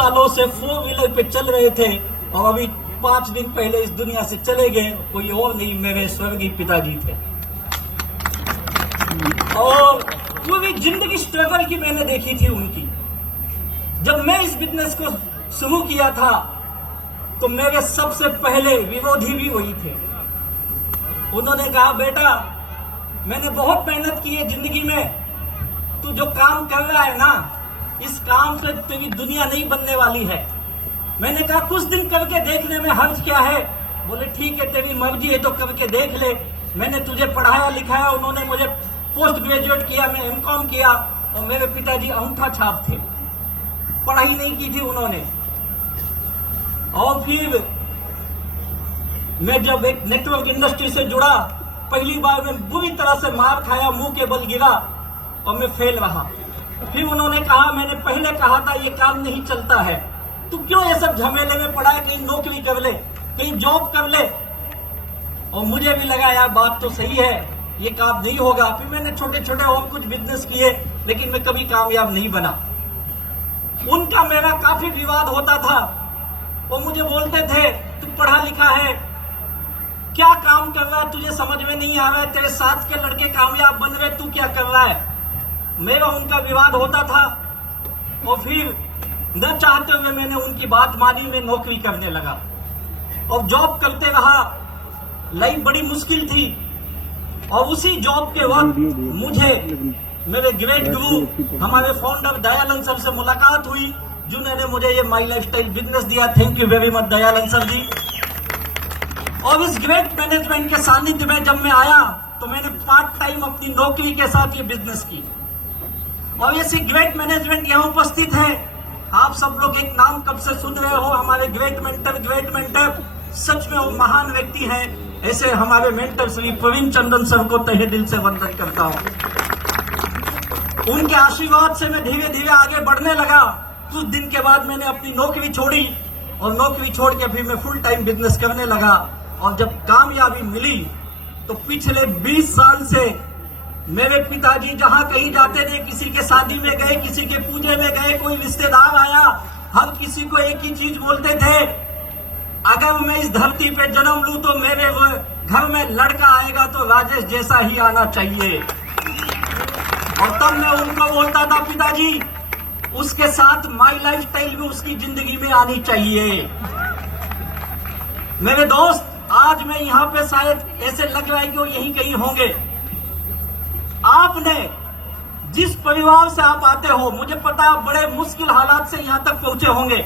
सालों से 4 व्हीलर पे चल रहे थे और अभी 5 दिन पहले इस दुनिया से चले गए। कोई और नहीं, मेरे स्वर्गीय पिताजी थे। और पूरी जिंदगी स्ट्रगल की मैंने देखी थी उनकी। जब मैं इस बिजनेस को शुरू किया था तो मेरे सबसे पहले विरोधी भी वही थे। उन्होंने कहा, बेटा मैंने बहुत मेहनत की है जिंदगी में, तू जो काम कर रहा है ना, इस काम से तेरी दुनिया नहीं बनने वाली है। मैंने कहा कुछ दिन करके देखने में हर्ज क्या है। बोले ठीक है, तेरी मर्जी है तो करके देख ले। मैंने तुझे पढ़ाया लिखाया, उन्होंने मुझे पोस्ट ग्रेजुएट किया, मैं एमकॉम किया। और मेरे पिताजी अंगूठा छाप थे, पढ़ाई नहीं की थी उन्होंने। और फिर मैं जब एक नेटवर्क इंडस्ट्री से जुड़ा, पहली बार मैं बुरी तरह से मार खाया, मुंह के बल गिरा और मैं फेल रहा। फिर उन्होंने कहा, मैंने पहले कहा था ये काम नहीं चलता है, तू क्यों ये सब झमेले में पड़ा है, कहीं नौकरी कर ले, कहीं जॉब कर ले। और मुझे भी लगा यार बात तो सही है, ये काम नहीं होगा। फिर मैंने छोटे छोटे और कुछ बिजनेस किए, लेकिन मैं कभी कामयाब नहीं बना। उनका मेरा काफी विवाद होता था। वो मुझे बोलते थे, तू पढ़ा लिखा है, क्या काम कर रहा है, तुझे समझ में नहीं आ रहा है, तेरे साथ के लड़के कामयाब बन रहे, तू क्या कर रहा है। मेरा उनका विवाद होता था। और फिर न चाहते हुए मैंने उनकी बात मानी, मैं नौकरी करने लगा और जॉब करते रहा। लाइफ बड़ी मुश्किल थी। और उसी जॉब के वक्त मुझे मेरे ग्रेट गुरु हमारे फाउंडर दयानंद सर से मुलाकात हुई, जिन्होंने मुझे ये माई लाइफस्टाइल बिजनेस दिया। Thank you very much Dayanand sir ji. और इस ग्रेट मैनेजमेंट के सानिध्य में जब मैं आया तो मैंने पार्ट टाइम अपनी नौकरी के साथ ये बिजनेस की। और ऐसे ग्रेट मैनेजमेंट यहाँ उपस्थित है। आप सब लोग एक नाम कब से सुन रहे हो, हमारे ग्रेट मेंटर सच में वो महान व्यक्ति हैं। ऐसे हमारे मेंटर श्री प्रवीण चंद्रन सर को तहे दिल से वंदन करता हूँ। उनके आशीर्वाद से मैं धीरे धीरे आगे बढ़ने लगा। कुछ दिन के बाद मैंने अपनी नौकरी छोड़ी और नौकरी छोड़ के फिर मैं फुल टाइम बिजनेस करने लगा। और जब कामयाबी मिली तो पिछले 20 साल से मेरे पिताजी जहां कहीं जाते थे, किसी के शादी में गए, किसी के पूजे में गए, कोई रिश्तेदार आया, हर किसी को एक ही चीज बोलते थे, अगर मैं इस धरती पे जन्म लूं तो मेरे घर में लड़का आएगा तो राजेश जैसा ही आना चाहिए। और तब मैं उनको बोलता था, पिताजी उसके साथ माई लाइफस्टाइल भी उसकी जिंदगी में आनी चाहिए। मेरे दोस्त, आज मैं यहाँ पे शायद ऐसे लग रहा है कि वो यहीं कहीं होंगे। आपने जिस परिवार से आप आते हो, मुझे पता है बड़े मुश्किल हालात से यहाँ तक पहुंचे होंगे।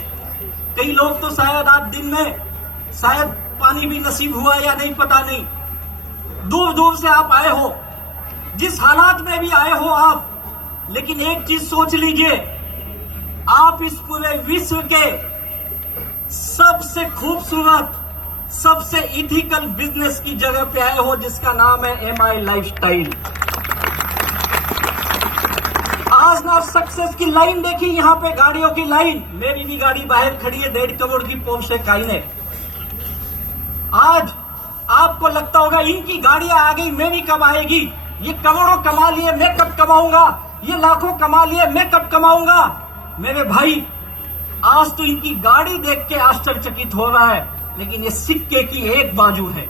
कई लोग तो शायद आज दिन में शायद पानी भी नसीब हुआ या नहीं, पता नहीं। दूर दूर से आप आए हो, जिस हालात में भी आए हो आप, लेकिन एक चीज सोच लीजिए, आप इस पूरे विश्व के सबसे खूबसूरत, सबसे इथिकल बिजनेस की जगह पे आए हो, जिसका नाम है एमआई लाइफस्टाइल। आज ना सक्सेस की लाइन देखी, यहाँ पे गाड़ियों की लाइन। मेरी भी गाड़ी बाहर खड़ी है, 1.5 करोड़ की पोर्शे काइनेट। आज आपको लगता होगा इनकी गाड़ियां आ गई, मेरी कब आएगी, ये करोड़ों कमा लिए, मैं कब कमाऊंगा, ये लाखों कमा लिए, मैं कब कमाऊंगा। मेरे भाई, आज तो इनकी गाड़ी देख के आश्चर्यचकित हो रहा है, लेकिन ये सिक्के की एक बाजू है।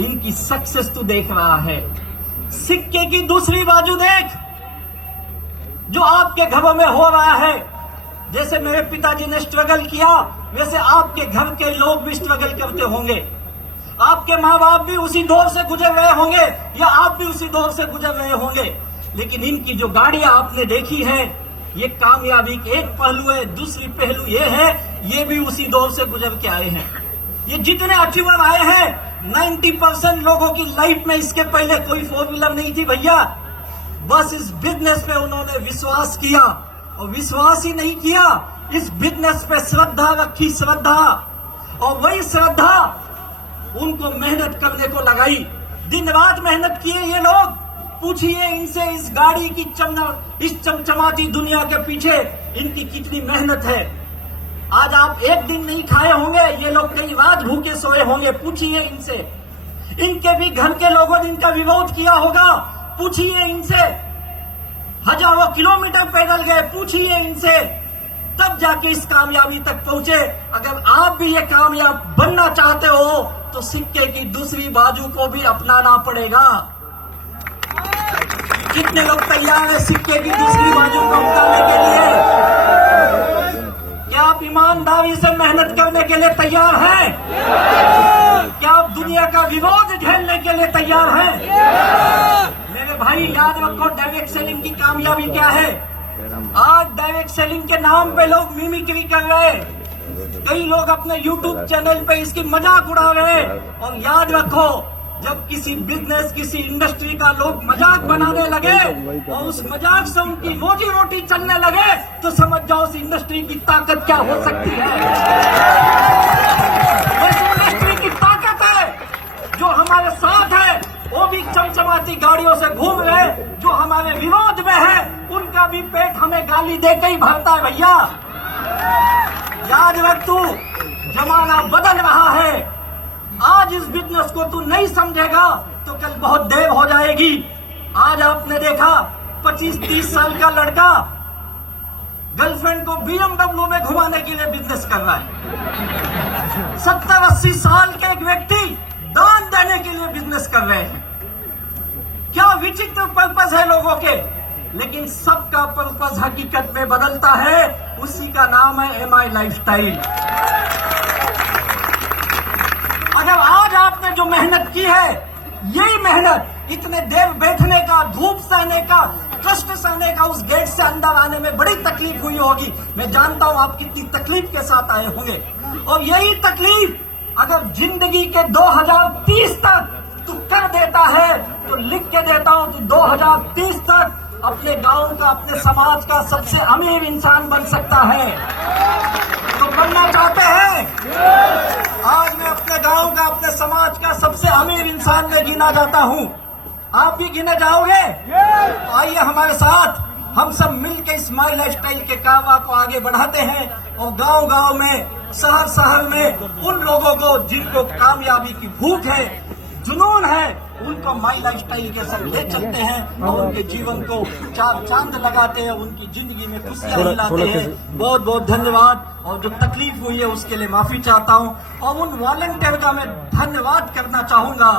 इनकी सक्सेस तू देख रहा है, सिक्के की दूसरी बाजू देख, जो आपके घरों में हो रहा है। जैसे मेरे पिताजी ने स्ट्रगल किया, वैसे आपके घर के लोग भी स्ट्रगल करते होंगे। आपके माँ बाप भी उसी दौर से गुजर रहे होंगे, या आप भी उसी दौर से गुजर रहे होंगे। लेकिन इनकी जो गाड़ियां आपने देखी है, ये कामयाबी के एक पहलू है। दूसरी पहलू ये है, ये भी उसी दौर से गुजर के आए हैं। ये जितने अचीवर आए हैं, 90% लोगों की लाइफ में इसके पहले कोई 4 व्हीलर नहीं थी भैया। बस इस बिजनेस पे उन्होंने विश्वास किया, और विश्वास ही नहीं किया, इस बिजनेस पे श्रद्धा रखी, श्रद्धा। और वही श्रद्धा उनको मेहनत करने को लगाई। दिन रात मेहनत किए ये लोग। पूछिए इनसे, इस गाड़ी की इस चमचमाती दुनिया के पीछे इनकी कितनी मेहनत है। आज आप एक दिन नहीं खाए होंगे, ये लोग कई रात भूखे सोए होंगे। पूछिए इनसे। इनके भी घर के लोगों ने इनका विरोध किया होगा, पूछिए इनसे। हजारों किलोमीटर पैदल गए, पूछिए इनसे, तब जाके इस कामयाबी तक पहुंचे। अगर आप भी ये कामयाब बनना चाहते हो तो सिक्के की दूसरी बाजू को भी अपनाना पड़ेगा। कितने लोग तैयार हैं सिक्के की दूसरी बाजू को अपनाने के लिए? क्या आप ईमानदारी से मेहनत करने के लिए तैयार हैं? क्या आप दुनिया का विरोध झेलने के लिए तैयार हैं? मेरे भाई याद रखो, डायरेक्ट सेलिंग की कामयाबी क्या है। आज डायरेक्ट सेलिंग के नाम पे लोग मिमिक्री कर रहे हैं, कई लोग अपने YouTube चैनल पे इसकी मजाक उड़ा रहे हैं। और याद रखो, जब किसी बिजनेस, किसी इंडस्ट्री का लोग मजाक बनाने लगे और उस मजाक से उनकी रोजी रोटी चलने लगे तो समझ जाओ उस इंडस्ट्री की ताकत क्या हो सकती है। इस इंडस्ट्री की ताकत है जो हमारे साथ है, वो भी चमचमाती गाड़ियों से घूम रहे, जो हमारे विरोध में है उनका भी पेट हमें गाली देकर ही भरता है। भैया याद रख, तू जमाना बदल रहा है। आज इस बिजनेस को तू नहीं समझेगा तो कल बहुत देर हो जाएगी। आज आपने देखा 25-30 साल का लड़का गर्लफ्रेंड को BMW में घुमाने के लिए बिजनेस कर रहा है। 70-80 साल के एक व्यक्ति दान देने के लिए बिजनेस कर रहे हैं। क्या विचित्र पर्पस है लोगों के, लेकिन सबका पर्पस हकीकत में बदलता है। उसी का नाम है MI लाइफस्टाइल। अगर आज आपने जो मेहनत की है, यही मेहनत, इतने देर बैठने का, धूप सहने का, कष्ट सहने का, उस गेट से अंदर आने में बड़ी तकलीफ हुई होगी। मैं जानता हूं आप कितनी तकलीफ के साथ आए होंगे। और यही तकलीफ अगर जिंदगी के 2030 तक तू कर देता है तो लिख के देता हूं, तू 2030 तक अपने गांव का, अपने समाज का सबसे अमीर इंसान बन सकता है। तो बनना चाहते हैं? आज मैं अपने गांव का, अपने समाज का सबसे अमीर इंसान में गिना जाता हूं। आप भी गिने जाओगे? आइए हमारे साथ, हम सब मिलकर इस माई लाइफस्टाइल के कावा को आगे बढ़ाते हैं और गांव गांव में, शहर शहर में उन लोगों को जिनको कामयाबी की भूख है, जुनून है, उनको माई लाइफस्टाइल के सब ले चलते हैं और उनके जीवन को चार चांद लगाते हैं, उनकी जिंदगी में खुशियां लाते हैं। बहुत बहुत धन्यवाद। और जो तकलीफ हुई है उसके लिए माफी चाहता हूं। और उन वॉलंटियर का मैं धन्यवाद करना चाहूंगा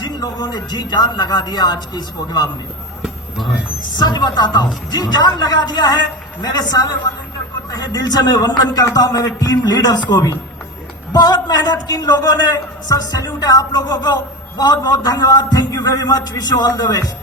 जिन लोगों ने जी जान लगा दिया आज के इस प्रोग्राम में। सच बताता हूं, जी जान लगा दिया है। मेरे सारे वॉलंटियर को तहे दिल से मैं वंदन करता हूं, मेरे टीम लीडर्स को भी। बहुत मेहनत की इन लोगों ने। सर सैल्यूट है आप लोगों को। बहुत बहुत धन्यवाद। Thank you very much. Wish you all the best.